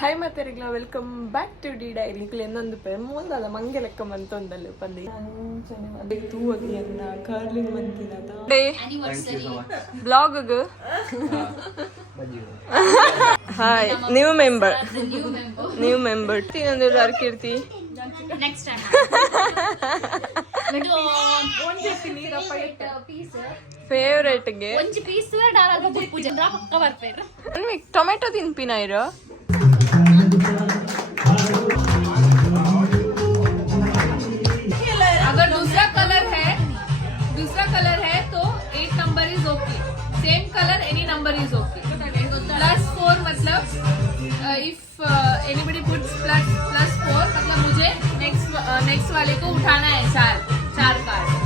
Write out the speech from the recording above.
hi ಮಾತಾರಿಗ್ಲ welcome back to the diary ಇನ್ನೊಂದು ಮುಂದಲ್ಲ ಮಂಗೆ ಲೆಕ್ಕ ಮಂತೊಂದಲ್ಲ ಪಂದಿ ತೂವತಿಯನ್ನ ಕರ್ಲಿಂಗ್ ಮಂತಿನ ಬ್ಲಾಗ್ ಹಾಯ್ ನ್ಯೂ ಮೆಂಬರ್ ಇನ್ನೊಂದು ಕೀರ್ತಿ ಫೇವ್ರೇಟ್ಗೆ ಟೊಮೆಟೊ ತಿನ್ಪಿನ ಇರೋ अगर दूसरा कलर है तो 8 number is okay same colour any number is okay +4 मतलब इफ एनीबडी पुट्स +4 मतलब मुझे नेक्स्ट वाले को उठाना है चार कार्ड